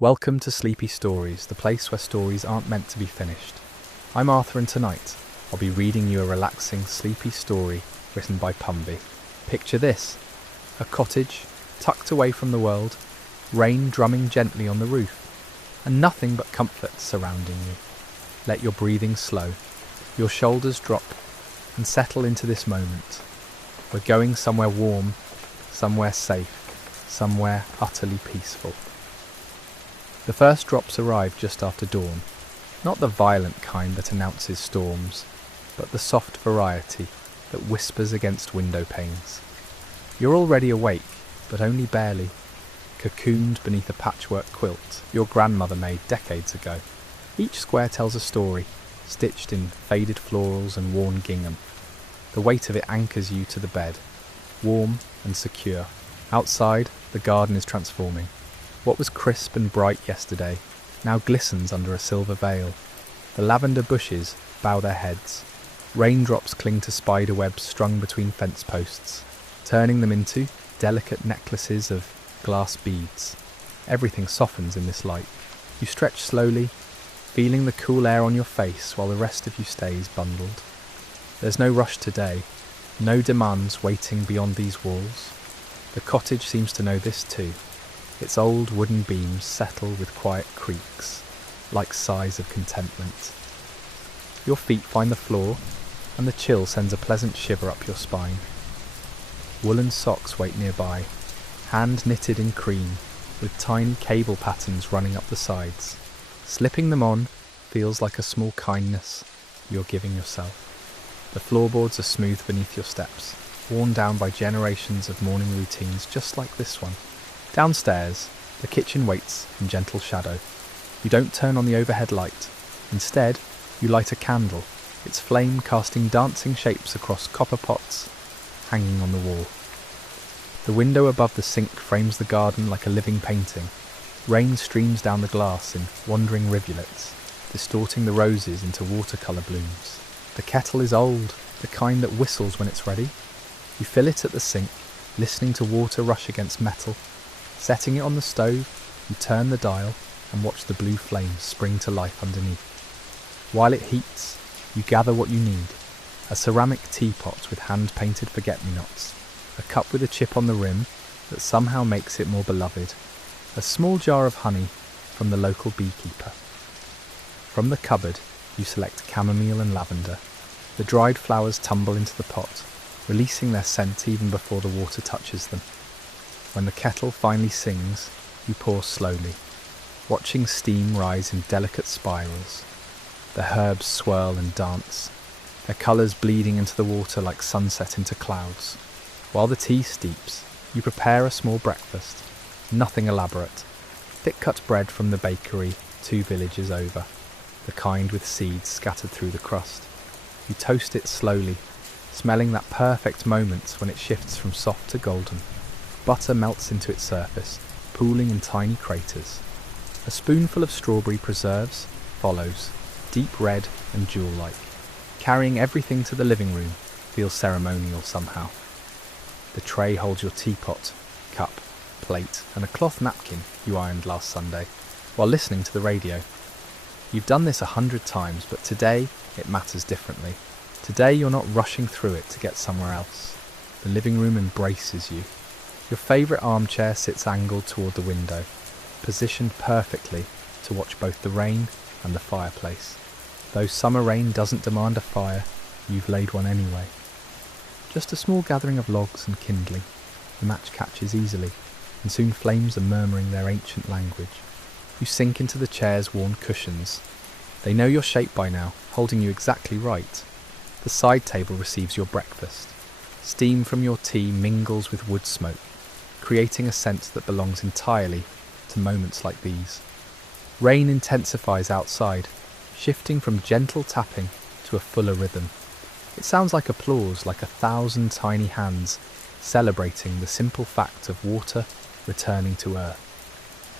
Welcome to Sleepy Stories, the place where stories aren't meant to be finished. I'm Arthur, and tonight I'll be reading you a relaxing, sleepy story written by Pumby. Picture this: a cottage tucked away from the world, rain drumming gently on the roof, and nothing but comfort surrounding you. Let your breathing slow, your shoulders drop, and settle into this moment. We're going somewhere warm, somewhere safe, somewhere utterly peaceful. The first drops arrive just after dawn, not the violent kind that announces storms, but the soft variety that whispers against window panes. You're already awake, but only barely, cocooned beneath a patchwork quilt your grandmother made decades ago. Each square tells a story, stitched in faded florals and worn gingham. The weight of it anchors you to the bed, warm and secure. Outside, the garden is transforming. What was crisp and bright yesterday now glistens under a silver veil. The lavender bushes bow their heads. Raindrops cling to spider webs strung between fence posts, turning them into delicate necklaces of glass beads. Everything softens in this light. You stretch slowly, feeling the cool air on your face while the rest of you stays bundled. There's no rush today, no demands waiting beyond these walls. The cottage seems to know this too. Its old wooden beams settle with quiet creaks, like sighs of contentment. Your feet find the floor, and the chill sends a pleasant shiver up your spine. Woolen socks wait nearby, hand-knitted in cream, with tiny cable patterns running up the sides. Slipping them on feels like a small kindness you're giving yourself. The floorboards are smooth beneath your steps, worn down by generations of morning routines just like this one. Downstairs, the kitchen waits in gentle shadow. You don't turn on the overhead light. Instead, you light a candle, its flame casting dancing shapes across copper pots hanging on the wall. The window above the sink frames the garden like a living painting. Rain streams down the glass in wandering rivulets, distorting the roses into watercolour blooms. The kettle is old, the kind that whistles when it's ready. You fill it at the sink, listening to water rush against metal. Setting it on the stove, you turn the dial and watch the blue flames spring to life underneath. While it heats, you gather what you need: a ceramic teapot with hand-painted forget-me-nots, a cup with a chip on the rim that somehow makes it more beloved, a small jar of honey from the local beekeeper. From the cupboard, you select chamomile and lavender. The dried flowers tumble into the pot, releasing their scent even before the water touches them. When the kettle finally sings, you pour slowly, watching steam rise in delicate spirals. The herbs swirl and dance, their colours bleeding into the water like sunset into clouds. While the tea steeps, you prepare a small breakfast, nothing elaborate. Thick-cut bread from the bakery 2 villages over, the kind with seeds scattered through the crust. You toast it slowly, smelling that perfect moment when it shifts from soft to golden. Butter melts into its surface, pooling in tiny craters. A spoonful of strawberry preserves follows, deep red and jewel-like. Carrying everything to the living room feels ceremonial somehow. The tray holds your teapot, cup, plate, and a cloth napkin you ironed last Sunday, while listening to the radio. You've done this 100 times, but today it matters differently. Today you're not rushing through it to get somewhere else. The living room embraces you. Your favourite armchair sits angled toward the window, positioned perfectly to watch both the rain and the fireplace. Though summer rain doesn't demand a fire, you've laid one anyway. Just a small gathering of logs and kindling. The match catches easily, and soon flames are murmuring their ancient language. You sink into the chair's worn cushions. They know your shape by now, holding you exactly right. The side table receives your breakfast. Steam from your tea mingles with wood smoke, creating a scent that belongs entirely to moments like these. Rain intensifies outside, shifting from gentle tapping to a fuller rhythm. It sounds like applause, like 1,000 tiny hands celebrating the simple fact of water returning to earth.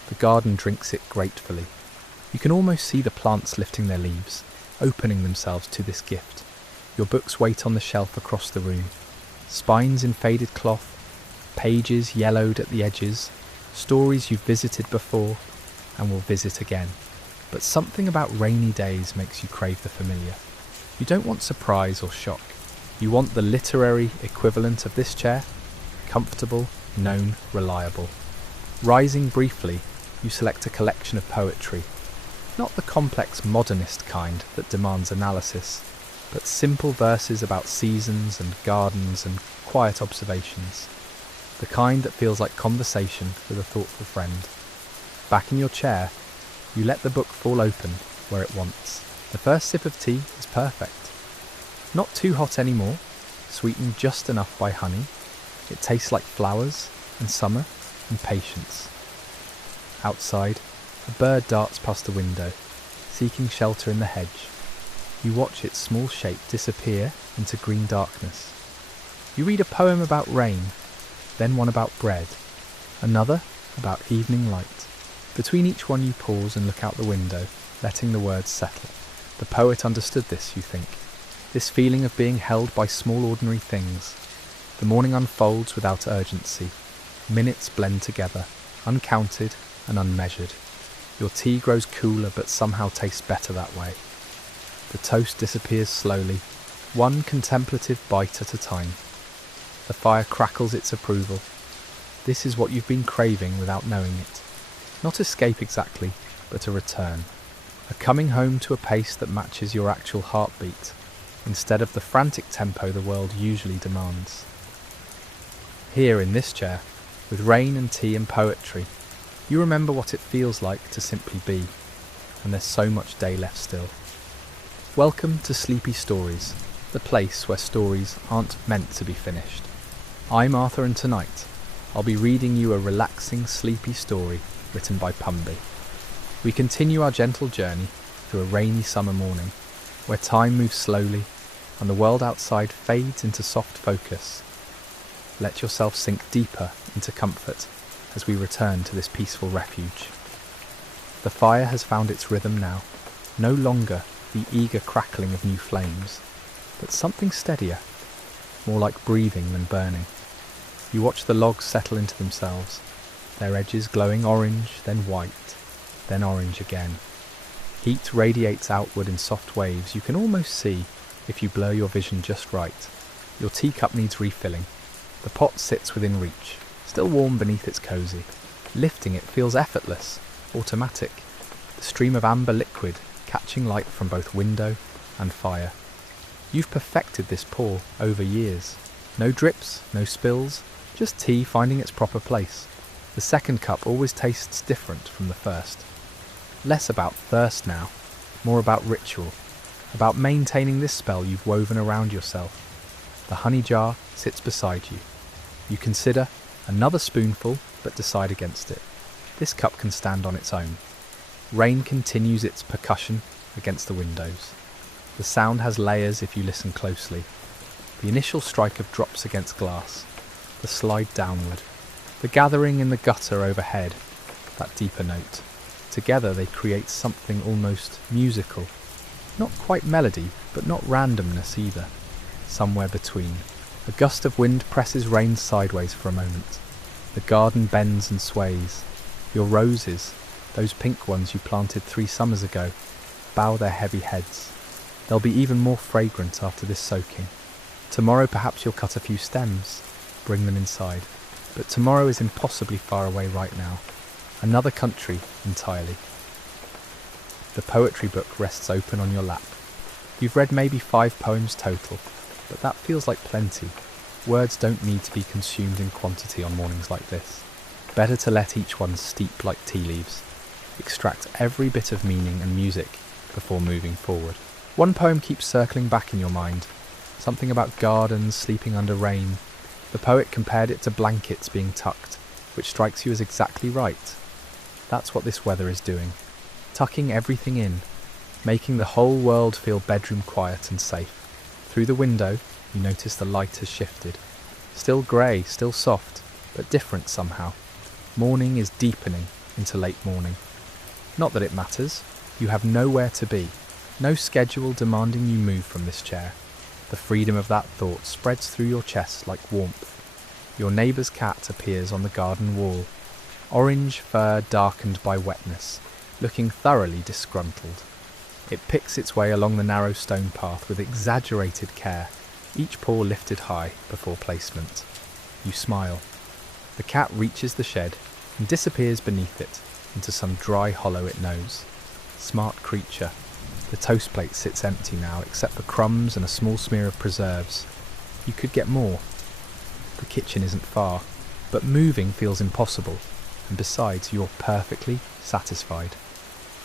The garden drinks it gratefully. You can almost see the plants lifting their leaves, opening themselves to this gift. Your books wait on the shelf across the room. Spines in faded cloth, pages yellowed at the edges, stories you've visited before, and will visit again. But something about rainy days makes you crave the familiar. You don't want surprise or shock. You want the literary equivalent of this chair: comfortable, known, reliable. Rising briefly, you select a collection of poetry, not the complex modernist kind that demands analysis, but simple verses about seasons and gardens and quiet observations, the kind that feels like conversation with a thoughtful friend. Back in your chair, you let the book fall open where it wants. The first sip of tea is perfect. Not too hot anymore, sweetened just enough by honey. It tastes like flowers and summer and patience. Outside, a bird darts past the window, seeking shelter in the hedge. You watch its small shape disappear into green darkness. You read a poem about rain, then one about bread, another about evening light. Between each one you pause and look out the window, letting the words settle. The poet understood this, you think. This feeling of being held by small ordinary things. The morning unfolds without urgency. Minutes blend together, uncounted and unmeasured. Your tea grows cooler but somehow tastes better that way. The toast disappears slowly, one contemplative bite at a time. The fire crackles its approval. This is what you've been craving without knowing it. Not escape exactly, but a return. A coming home to a pace that matches your actual heartbeat, instead of the frantic tempo the world usually demands. Here in this chair, with rain and tea and poetry, you remember what it feels like to simply be, and there's so much day left still. Welcome to Sleepy Stories, the place where stories aren't meant to be finished. I'm Arthur, and tonight I'll be reading you a relaxing, sleepy story written by Pumby. We continue our gentle journey through a rainy summer morning, where time moves slowly and the world outside fades into soft focus. Let yourself sink deeper into comfort as we return to this peaceful refuge. The fire has found its rhythm now, no longer the eager crackling of new flames, but something steadier, more like breathing than burning. You watch the logs settle into themselves, their edges glowing orange, then white, then orange again. Heat radiates outward in soft waves you can almost see if you blur your vision just right. Your teacup needs refilling. The pot sits within reach, still warm beneath its cosy. Lifting it feels effortless, automatic. The stream of amber liquid catching light from both window and fire. You've perfected this pour over years. No drips, no spills, just tea finding its proper place. The second cup always tastes different from the first. Less about thirst now, more about ritual, about maintaining this spell you've woven around yourself. The honey jar sits beside you. You consider another spoonful, but decide against it. This cup can stand on its own. Rain continues its percussion against the windows. The sound has layers if you listen closely. The initial strike of drops against glass, the slide downward, the gathering in the gutter overhead, that deeper note. Together they create something almost musical. Not quite melody, but not randomness either. Somewhere between. A gust of wind presses rain sideways for a moment. The garden bends and sways. Your roses, those pink ones you planted 3 summers ago, bow their heavy heads. They'll be even more fragrant after this soaking. Tomorrow perhaps you'll cut a few stems, bring them inside. But tomorrow is impossibly far away right now. Another country entirely. The poetry book rests open on your lap. You've read maybe 5 poems total, but that feels like plenty. Words don't need to be consumed in quantity on mornings like this. Better to let each one steep like tea leaves. Extract every bit of meaning and music before moving forward. One poem keeps circling back in your mind. Something about gardens sleeping under rain. The poet compared it to blankets being tucked, which strikes you as exactly right. That's what this weather is doing. Tucking everything in, making the whole world feel bedroom quiet and safe. Through the window, you notice the light has shifted. Still grey, still soft, but different somehow. Morning is deepening into late morning. Not that it matters. You have nowhere to be. No schedule demanding you move from this chair. The freedom of that thought spreads through your chest like warmth. Your neighbour's cat appears on the garden wall. Orange fur darkened by wetness. looking thoroughly disgruntled. It picks its way along the narrow stone path with exaggerated care, each paw lifted high before placement. You smile. The cat reaches the shed and disappears beneath it into some dry hollow it knows. Smart creature. The toast plate sits empty now, except for crumbs and a small smear of preserves. You could get more. The kitchen isn't far, but moving feels impossible, and besides, you're perfectly satisfied.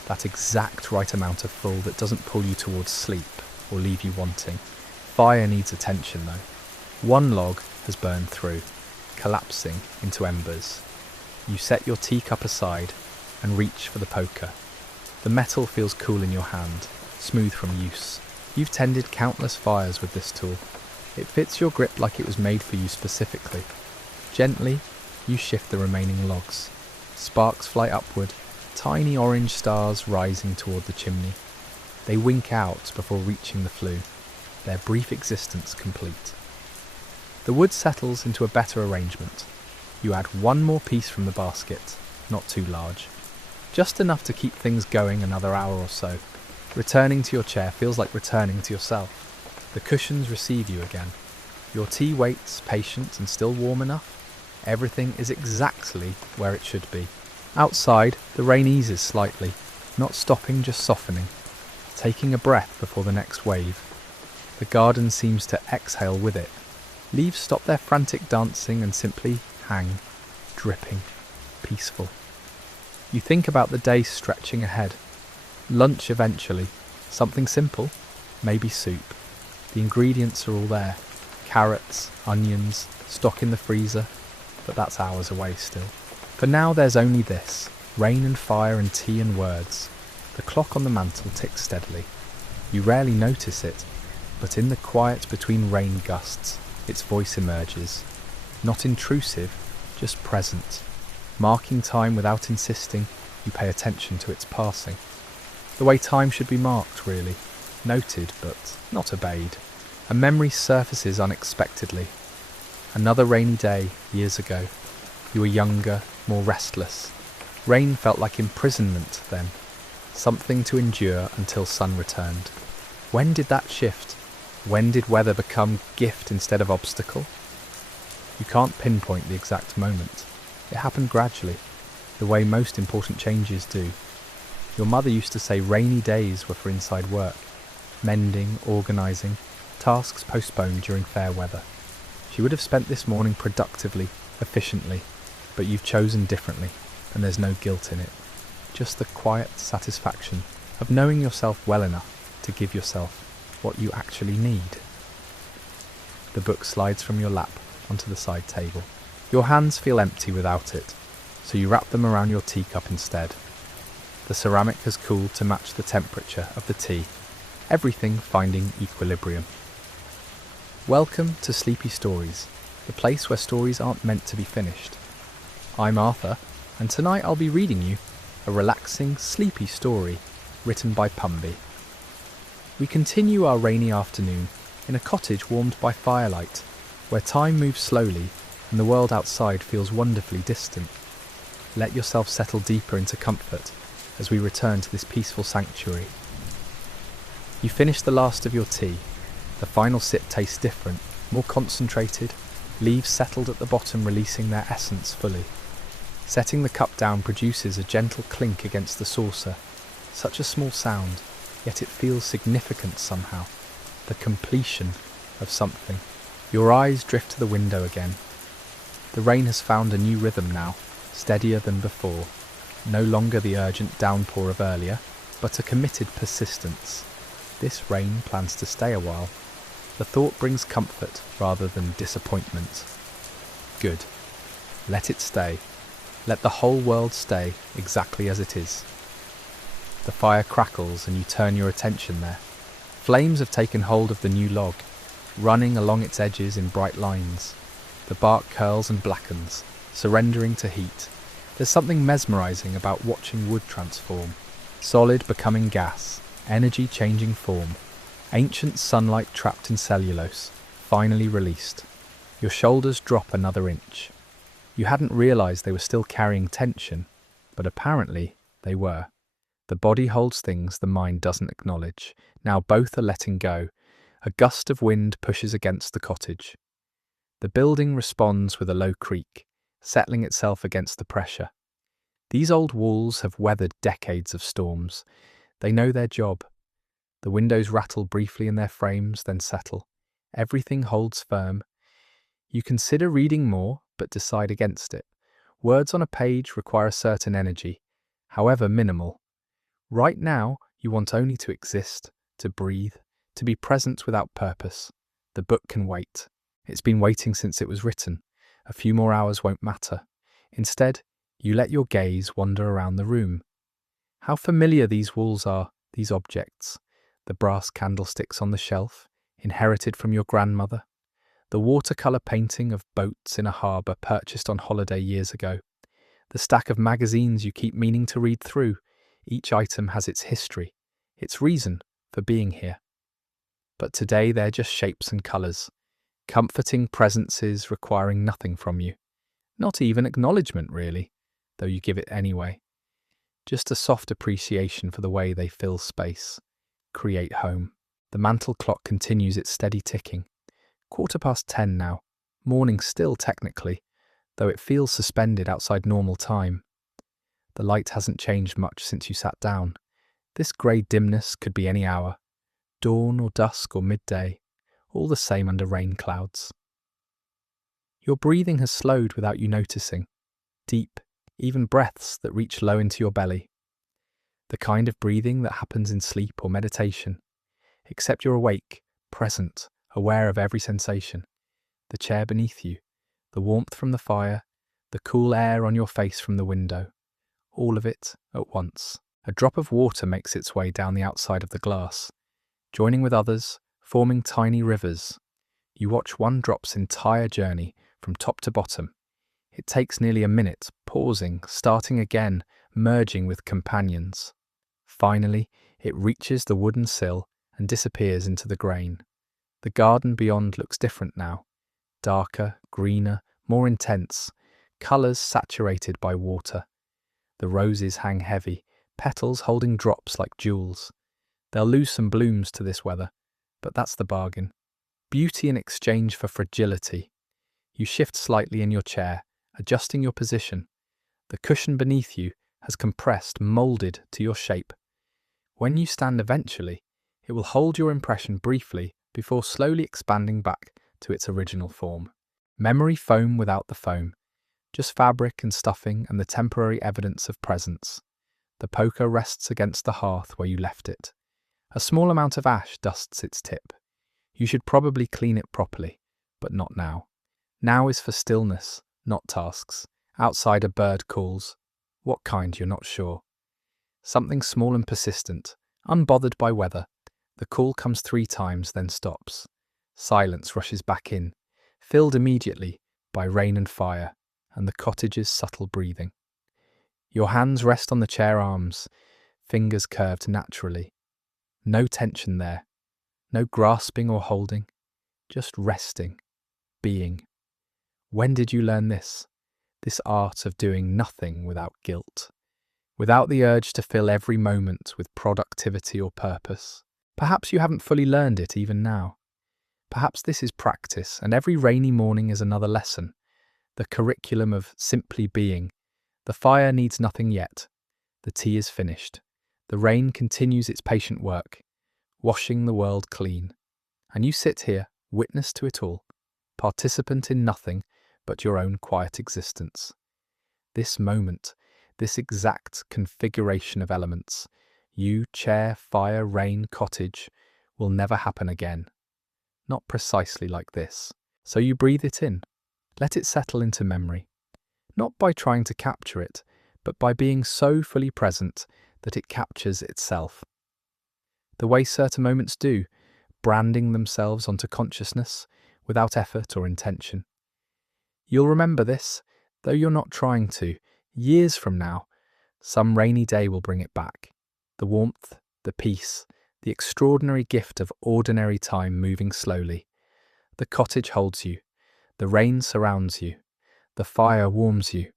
That exact right amount of full that doesn't pull you towards sleep or leave you wanting. Fire needs attention though. One log has burned through, collapsing into embers. You set your teacup aside and reach for the poker. The metal feels cool in your hand, smooth from use. You've tended countless fires with this tool. It fits your grip like it was made for you specifically. Gently, you shift the remaining logs. Sparks fly upward, tiny orange stars rising toward the chimney. They wink out before reaching the flue, their brief existence complete. The wood settles into a better arrangement. You add one more piece from the basket, not too large. Just enough to keep things going another hour or so. Returning to your chair feels like returning to yourself. The cushions receive you again. Your tea waits, patient and still warm enough. Everything is exactly where it should be. Outside, the rain eases slightly, not stopping, just softening, taking a breath before the next wave. The garden seems to exhale with it. Leaves stop their frantic dancing and simply hang, dripping, peaceful. You think about the day stretching ahead. Lunch eventually. Something simple, maybe soup. The ingredients are all there. Carrots, onions, stock in the freezer, but that's hours away still. For now there's only this, rain and fire and tea and words. The clock on the mantel ticks steadily. You rarely notice it, but in the quiet between rain gusts, its voice emerges. Not intrusive, just present. Marking time without insisting, you pay attention to its passing. The way time should be marked, really. Noted, but not obeyed. A memory surfaces unexpectedly. Another rainy day, years ago. You were younger, more restless. Rain felt like imprisonment then. Something to endure until sun returned. When did that shift? When did weather become gift instead of obstacle? You can't pinpoint the exact moment. It happened gradually, the way most important changes do. Your mother used to say rainy days were for inside work, mending, organising, tasks postponed during fair weather. She would have spent this morning productively, efficiently, but you've chosen differently, and there's no guilt in it. Just the quiet satisfaction of knowing yourself well enough to give yourself what you actually need. The book slides from your lap onto the side table. Your hands feel empty without it, so you wrap them around your teacup instead. The ceramic has cooled to match the temperature of the tea, everything finding equilibrium. Welcome to Sleepy Stories, the place where stories aren't meant to be finished. I'm Arthur, and tonight I'll be reading you a relaxing, sleepy story written by Pumby. We continue our rainy afternoon in a cottage warmed by firelight, where time moves slowly and the world outside feels wonderfully distant. Let yourself settle deeper into comfort as we return to this peaceful sanctuary. You finish the last of your tea. The final sip tastes different, more concentrated, leaves settled at the bottom releasing their essence fully. Setting the cup down produces a gentle clink against the saucer. Such a small sound, yet it feels significant somehow. The completion of something. Your eyes drift to the window again. The rain has found a new rhythm now, steadier than before. No longer the urgent downpour of earlier, but a committed persistence. This rain plans to stay a while. The thought brings comfort rather than disappointment. Good. Let it stay. Let the whole world stay exactly as it is. The fire crackles and you turn your attention there. Flames have taken hold of the new log, running along its edges in bright lines. The bark curls and blackens, surrendering to heat. There's something mesmerising about watching wood transform. Solid becoming gas, energy changing form. Ancient sunlight trapped in cellulose, finally released. Your shoulders drop another inch. You hadn't realised they were still carrying tension, but apparently they were. The body holds things the mind doesn't acknowledge. Now both are letting go. A gust of wind pushes against the cottage. The building responds with a low creak, settling itself against the pressure. These old walls have weathered decades of storms. They know their job. The windows rattle briefly in their frames, then settle. Everything holds firm. You consider reading more, but decide against it. Words on a page require a certain energy, however minimal. Right now, you want only to exist, to breathe, to be present without purpose. The book can wait. It's been waiting since it was written. A few more hours won't matter. Instead, you let your gaze wander around the room. How familiar these walls are, these objects. The brass candlesticks on the shelf, inherited from your grandmother. The watercolour painting of boats in a harbour purchased on holiday years ago. The stack of magazines you keep meaning to read through. Each item has its history, its reason for being here. But today they're just shapes and colours. Comforting presences requiring nothing from you. Not even acknowledgement, really, though you give it anyway. Just a soft appreciation for the way they fill space, create home. The mantel clock continues its steady ticking. 10:15 now. Morning still, technically, though it feels suspended outside normal time. The light hasn't changed much since you sat down. This grey dimness could be any hour. Dawn or dusk or midday. All the same under rain clouds. Your breathing has slowed without you noticing. Deep, even breaths that reach low into your belly. The kind of breathing that happens in sleep or meditation. Except you're awake, present, aware of every sensation. The chair beneath you, the warmth from the fire, the cool air on your face from the window. All of it at once. A drop of water makes its way down the outside of the glass, joining with others, forming tiny rivers. You watch one drop's entire journey from top to bottom. It takes nearly a minute, pausing, starting again, merging with companions. Finally, it reaches the wooden sill and disappears into the grain. The garden beyond looks different now. Darker, greener, more intense, colours saturated by water. The roses hang heavy, petals holding drops like jewels. They'll lose some blooms to this weather, but that's the bargain. Beauty in exchange for fragility. You shift slightly in your chair, adjusting your position. The cushion beneath you has compressed, moulded to your shape. When you stand eventually, it will hold your impression briefly before slowly expanding back to its original form. Memory foam without the foam. Just fabric and stuffing and the temporary evidence of presence. The poker rests against the hearth where you left it. A small amount of ash dusts its tip. You should probably clean it properly, but not now. Now is for stillness, not tasks. Outside a bird calls. What kind, you're not sure. Something small and persistent, unbothered by weather. The call comes 3 times, then stops. Silence rushes back in, filled immediately by rain and fire, and the cottage's subtle breathing. Your hands rest on the chair arms, fingers curved naturally. No tension there, no grasping or holding, just resting, being. When did you learn this? This art of doing nothing without guilt, without the urge to fill every moment with productivity or purpose. Perhaps you haven't fully learned it even now. Perhaps this is practice, and every rainy morning is another lesson. The curriculum of simply being. The fire needs nothing yet. The tea is finished. The rain continues its patient work, washing the world clean. And you sit here, witness to it all, participant in nothing but your own quiet existence. This moment, this exact configuration of elements, you, chair, fire, rain, cottage, will never happen again. Not precisely like this. So you breathe it in. Let it settle into memory. Not by trying to capture it, but by being so fully present that it captures itself. The way certain moments do, branding themselves onto consciousness without effort or intention. You'll remember this, though you're not trying to. Years from now, some rainy day will bring it back. The warmth, the peace, the extraordinary gift of ordinary time moving slowly. The cottage holds you. The rain surrounds you. The fire warms you.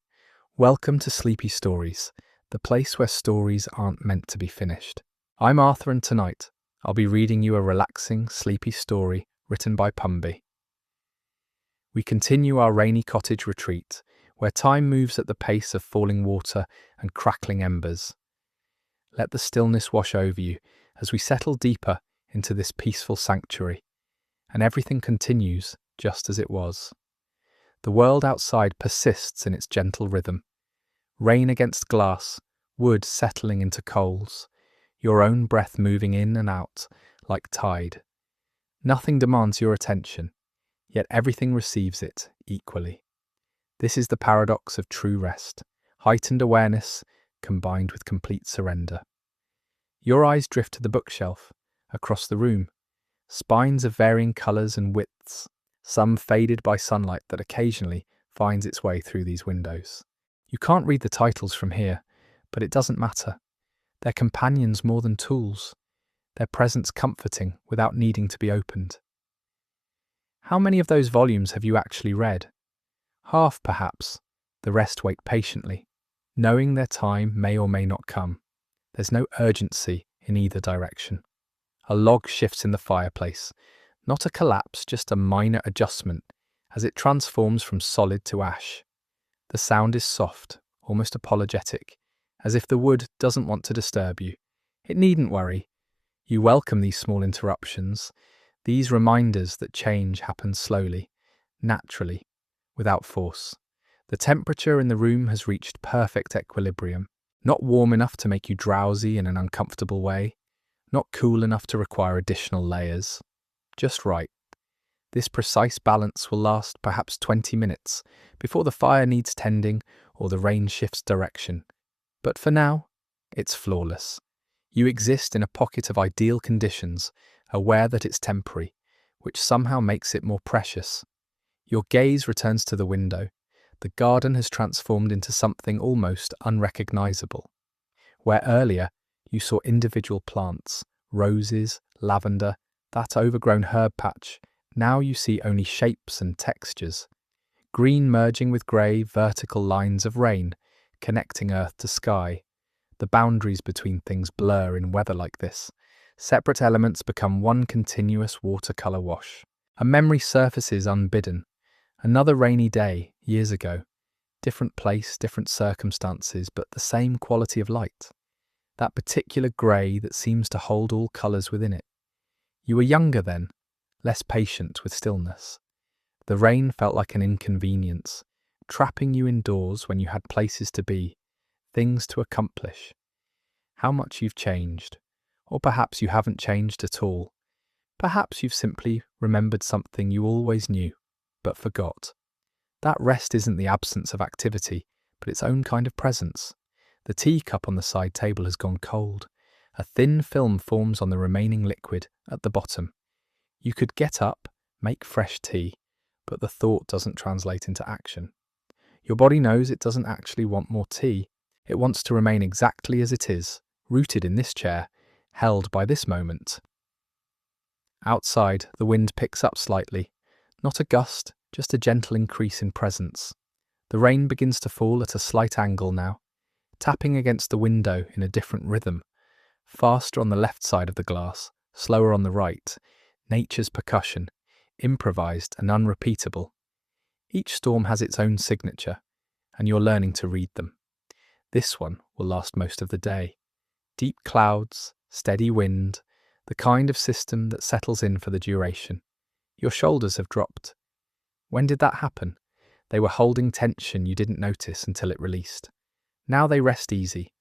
Welcome to Sleepy Stories, the place where stories aren't meant to be finished. I'm Arthur, and tonight I'll be reading you a relaxing, sleepy story written by Pumby. We continue our rainy cottage retreat, where time moves at the pace of falling water and crackling embers. Let the stillness wash over you as we settle deeper into this peaceful sanctuary, and everything continues just as it was. The world outside persists in its gentle rhythm. Rain against glass, wood settling into coals, your own breath moving in and out like tide. Nothing demands your attention, yet everything receives it equally. This is the paradox of true rest, heightened awareness combined with complete surrender. Your eyes drift to the bookshelf, across the room, spines of varying colours and widths, some faded by sunlight that occasionally finds its way through these windows. You can't read the titles from here, but it doesn't matter. They're companions more than tools, their presence comforting without needing to be opened. How many of those volumes have you actually read? Half, perhaps. The rest wait patiently, knowing their time may or may not come. There's no urgency in either direction. A log shifts in the fireplace, not a collapse, just a minor adjustment as it transforms from solid to ash. The sound is soft, almost apologetic, as if the wood doesn't want to disturb you. It needn't worry. You welcome these small interruptions, these reminders that change happens slowly, naturally, without force. The temperature in the room has reached perfect equilibrium, not warm enough to make you drowsy in an uncomfortable way, not cool enough to require additional layers. Just right. This precise balance will last perhaps 20 minutes before the fire needs tending or the rain shifts direction. But for now, it's flawless. You exist in a pocket of ideal conditions, aware that it's temporary, which somehow makes it more precious. Your gaze returns to the window. The garden has transformed into something almost unrecognizable. Where earlier you saw individual plants, roses, lavender, that overgrown herb patch, now you see only shapes and textures. Green merging with grey, vertical lines of rain, connecting earth to sky. The boundaries between things blur in weather like this. Separate elements become one continuous watercolour wash. A memory surfaces unbidden. Another rainy day, years ago. Different place, different circumstances, but the same quality of light. That particular grey that seems to hold all colours within it. You were younger then, less patient with stillness. The rain felt like an inconvenience, trapping you indoors when you had places to be, things to accomplish. How much you've changed. Or perhaps you haven't changed at all. Perhaps you've simply remembered something you always knew, but forgot. That rest isn't the absence of activity, but its own kind of presence. The teacup on the side table has gone cold. A thin film forms on the remaining liquid at the bottom. You could get up, make fresh tea, but the thought doesn't translate into action. Your body knows it doesn't actually want more tea. It wants to remain exactly as it is, rooted in this chair, held by this moment. Outside, the wind picks up slightly. Not a gust, just a gentle increase in presence. The rain begins to fall at a slight angle now, tapping against the window in a different rhythm. Faster on the left side of the glass, slower on the right. Nature's percussion, improvised and unrepeatable. Each storm has its own signature, and you're learning to read them. This one will last most of the day. Deep clouds, steady wind, the kind of system that settles in for the duration. Your shoulders have dropped. When did that happen? They were holding tension you didn't notice until it released. Now they rest easy,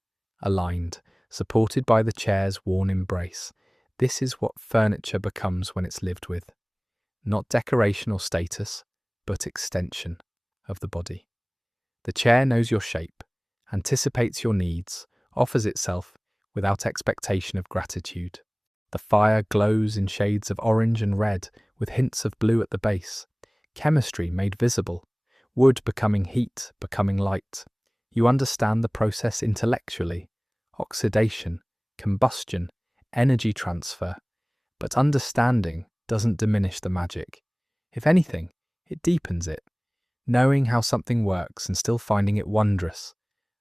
aligned, supported by the chair's worn embrace. This is what furniture becomes when it's lived with. Not decoration or status, but extension of the body. The chair knows your shape, anticipates your needs, offers itself without expectation of gratitude. The fire glows in shades of orange and red, with hints of blue at the base. Chemistry made visible. Wood becoming heat, becoming light. You understand the process intellectually. Oxidation, combustion, energy transfer. But understanding doesn't diminish the magic. If anything, it deepens it. Knowing how something works and still finding it wondrous.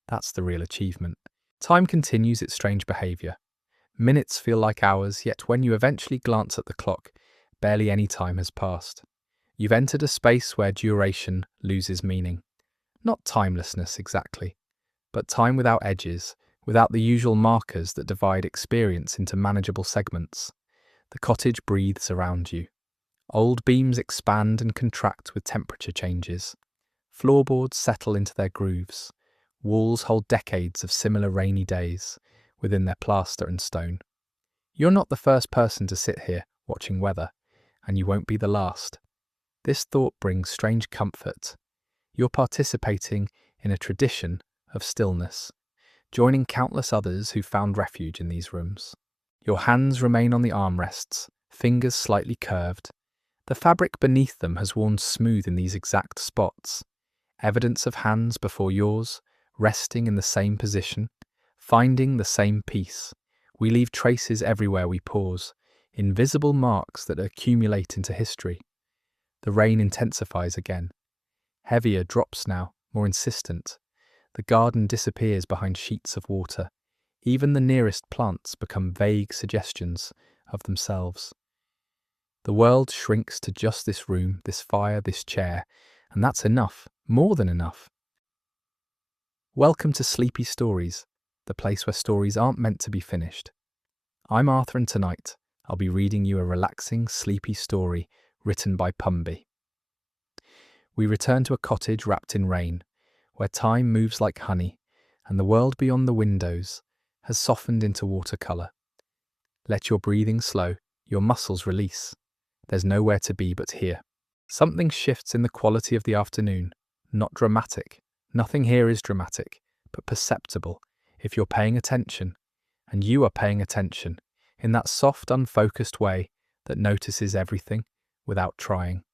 That's the real achievement. Time continues its strange behaviour. Minutes feel like hours, yet when you eventually glance at the clock, barely any time has passed. You've entered a space where duration loses meaning. Not timelessness exactly, but time without edges, without the usual markers that divide experience into manageable segments. The cottage breathes around you. Old beams expand and contract with temperature changes. Floorboards settle into their grooves. Walls hold decades of similar rainy days within their plaster and stone. You're not the first person to sit here watching weather, and you won't be the last. This thought brings strange comfort. You're participating in a tradition of stillness, joining countless others who found refuge in these rooms. Your hands remain on the armrests, fingers slightly curved. The fabric beneath them has worn smooth in these exact spots, evidence of hands before yours, resting in the same position, finding the same peace. We leave traces everywhere we pause, invisible marks that accumulate into history. The rain intensifies again. Heavier drops now, more insistent. The garden disappears behind sheets of water. Even the nearest plants become vague suggestions of themselves. The world shrinks to just this room, this fire, this chair, and that's enough, more than enough. Welcome to Sleepy Stories, the place where stories aren't meant to be finished. I'm Arthur, and tonight I'll be reading you a relaxing, sleepy story written by Pumby. We return to a cottage wrapped in rain, where time moves like honey, and the world beyond the windows has softened into watercolour. Let your breathing slow, your muscles release. There's nowhere to be but here. Something shifts in the quality of the afternoon, not dramatic. Nothing here is dramatic, but perceptible if you're paying attention, and you are paying attention in that soft, unfocused way that notices everything without trying.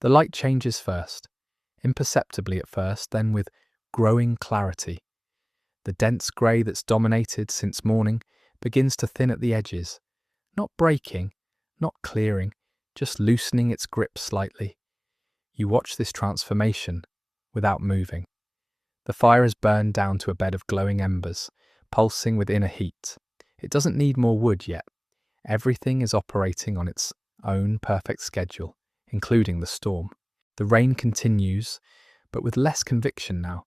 The light changes first, imperceptibly at first, then with growing clarity. The dense grey that's dominated since morning begins to thin at the edges, not breaking, not clearing, just loosening its grip slightly. You watch this transformation without moving. The fire has burned down to a bed of glowing embers, pulsing with inner heat. It doesn't need more wood yet. Everything is operating on its own perfect schedule, including the storm. The rain continues, but with less conviction now,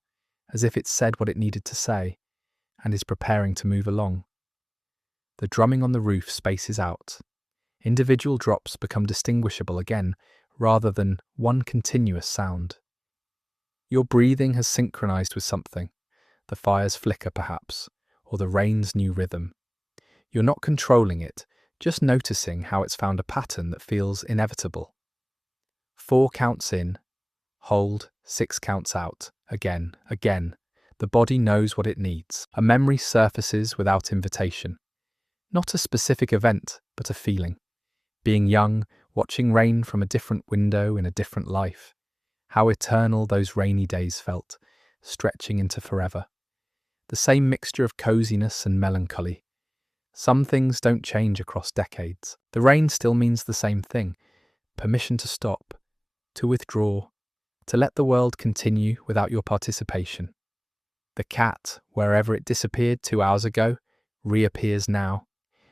as if it said what it needed to say, and is preparing to move along. The drumming on the roof spaces out. Individual drops become distinguishable again, rather than one continuous sound. Your breathing has synchronized with something, the fire's flicker perhaps, or the rain's new rhythm. You're not controlling it, just noticing how it's found a pattern that feels inevitable. 4 counts in, hold, 6 counts out, again. The body knows what it needs. A memory surfaces without invitation. Not a specific event, but a feeling. Being young, watching rain from a different window in a different life. How eternal those rainy days felt, stretching into forever. The same mixture of coziness and melancholy. Some things don't change across decades. The rain still means the same thing. Permission to stop, to withdraw, to let the world continue without your participation. The cat, wherever it disappeared 2 hours ago, reappears now.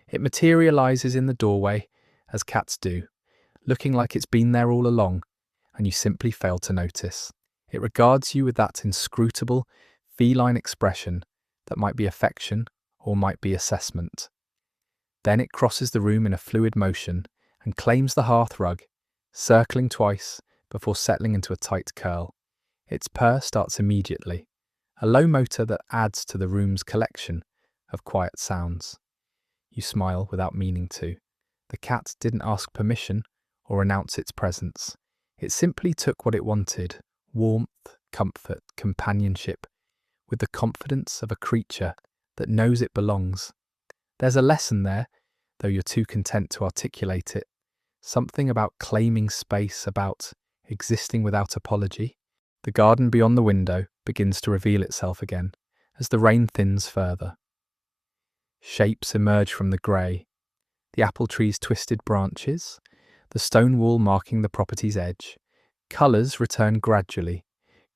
It materializes in the doorway, as cats do, looking like it's been there all along, and you simply fail to notice. It regards you with that inscrutable, feline expression that might be affection or might be assessment. Then it crosses the room in a fluid motion and claims the hearthrug, circling twice before settling into a tight curl. Its purr starts immediately, a low motor that adds to the room's collection of quiet sounds. You smile without meaning to. The cat didn't ask permission or announce its presence. It simply took what it wanted: warmth, comfort, companionship, with the confidence of a creature that knows it belongs. There's a lesson there, though you're too content to articulate it. Something about claiming space, about existing without apology. The garden beyond the window begins to reveal itself again as the rain thins further. Shapes emerge from the grey. The apple tree's twisted branches, the stone wall marking the property's edge. Colours return gradually,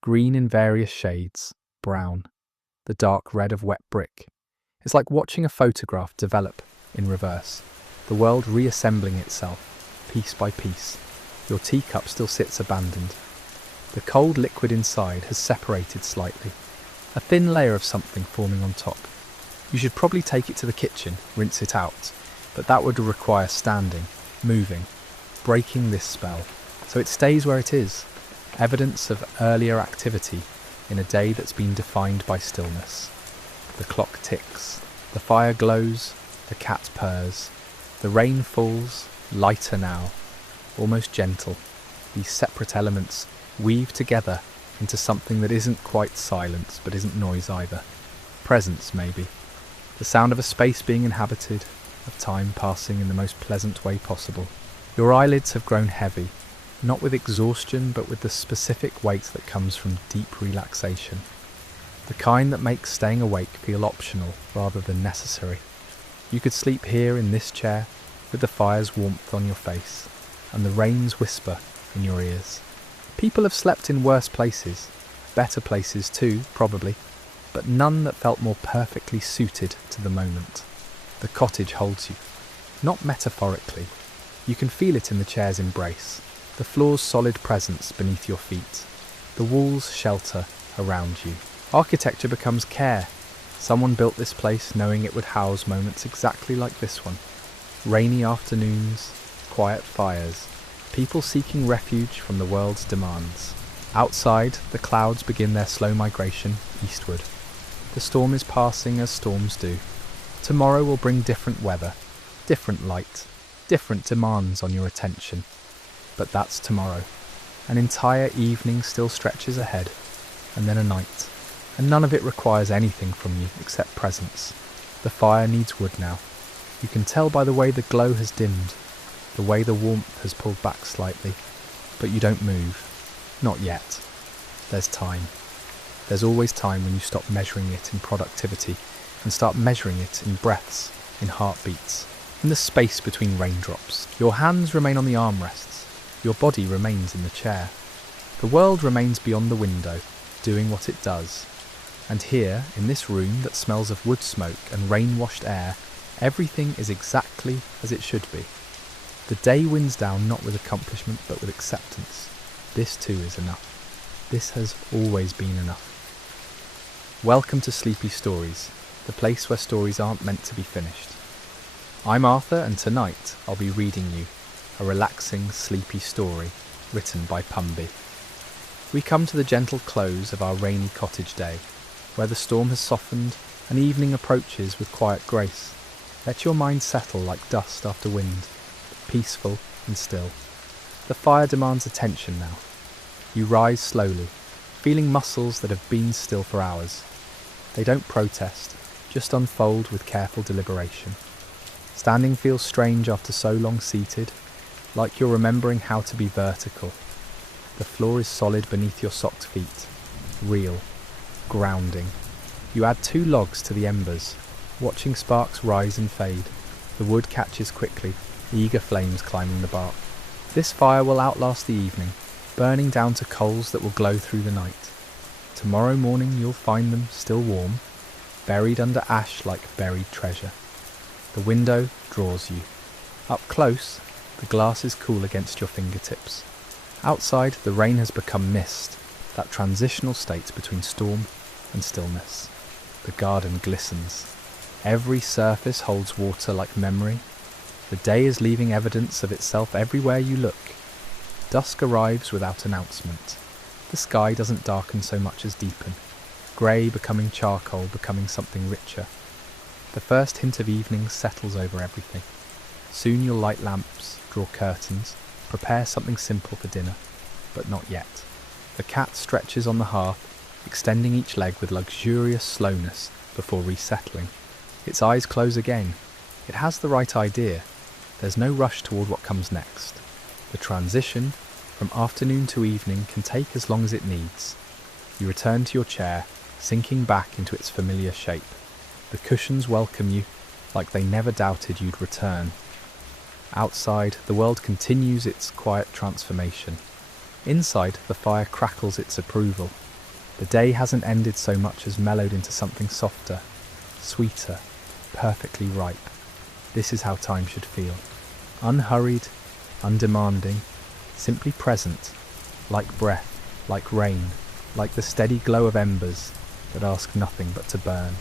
green in various shades, brown. the dark red of wet brick. It's like watching a photograph develop in reverse, the world reassembling itself, piece by piece. Your teacup still sits abandoned. The cold liquid inside has separated slightly, a thin layer of something forming on top. You should probably take it to the kitchen, rinse it out, but that would require standing, moving, breaking this spell, so it stays where it is, evidence of earlier activity in a day that's been defined by stillness. The clock ticks, the fire glows, the cat purrs, the rain falls, lighter now, almost gentle. These separate elements weave together into something that isn't quite silence, but isn't noise either. Presence, maybe. The sound of a space being inhabited, of time passing in the most pleasant way possible. Your eyelids have grown heavy, not with exhaustion, but with the specific weight that comes from deep relaxation. The kind that makes staying awake feel optional rather than necessary. You could sleep here in this chair, with the fire's warmth on your face, and the rain's whisper in your ears. People have slept in worse places, better places too, probably, but none that felt more perfectly suited to the moment. The cottage holds you, not metaphorically. You can feel it in the chair's embrace, the floor's solid presence beneath your feet, the walls' shelter around you. Architecture becomes care. Someone built this place knowing it would house moments exactly like this one. Rainy afternoons, quiet fires, people seeking refuge from the world's demands. Outside, the clouds begin their slow migration eastward. The storm is passing as storms do. Tomorrow will bring different weather, different light, different demands on your attention. But that's tomorrow. An entire evening still stretches ahead, and then a night. And none of it requires anything from you except presence. The fire needs wood now. You can tell by the way the glow has dimmed, the way the warmth has pulled back slightly. But you don't move. Not yet. There's time. There's always time when you stop measuring it in productivity and start measuring it in breaths, in heartbeats, in the space between raindrops. Your hands remain on the armrests. Your body remains in the chair. The world remains beyond the window, doing what it does. And here, in this room that smells of wood smoke and rain-washed air, everything is exactly as it should be. The day winds down not with accomplishment but with acceptance. This too is enough. This has always been enough. Welcome to Sleepy Stories, the place where stories aren't meant to be finished. I'm Arthur, and tonight I'll be reading you a relaxing, sleepy story written by Pumby. We come to the gentle close of our rainy cottage day, where the storm has softened and evening approaches with quiet grace. Let your mind settle like dust after wind, peaceful and still. The fire demands attention now. You rise slowly, feeling muscles that have been still for hours. They don't protest, just unfold with careful deliberation. Standing feels strange after so long seated, like you're remembering how to be vertical. The floor is solid beneath your socked feet, real, grounding. You add 2 logs to the embers, watching sparks rise and fade. The wood catches quickly, eager flames climbing the bark. This fire will outlast the evening, burning down to coals that will glow through the night. Tomorrow morning you'll find them still warm, buried under ash like buried treasure. The window draws you. Up close, the glass is cool against your fingertips. Outside, the rain has become mist, that transitional state between storm and stillness. The garden glistens. Every surface holds water like memory. The day is leaving evidence of itself everywhere you look. Dusk arrives without announcement. The sky doesn't darken so much as deepen, grey becoming charcoal, becoming something richer. The first hint of evening settles over everything. Soon you'll light lamps, draw curtains, prepare something simple for dinner, but not yet. The cat stretches on the hearth, extending each leg with luxurious slowness before resettling. Its eyes close again. It has the right idea. There's no rush toward what comes next. The transition from afternoon to evening can take as long as it needs. You return to your chair, sinking back into its familiar shape. The cushions welcome you, like they never doubted you'd return. Outside, the world continues its quiet transformation. Inside, the fire crackles its approval. The day hasn't ended so much as mellowed into something softer, sweeter, perfectly ripe. This is how time should feel. Unhurried, undemanding, simply present, like breath, like rain, like the steady glow of embers that ask nothing but to burn.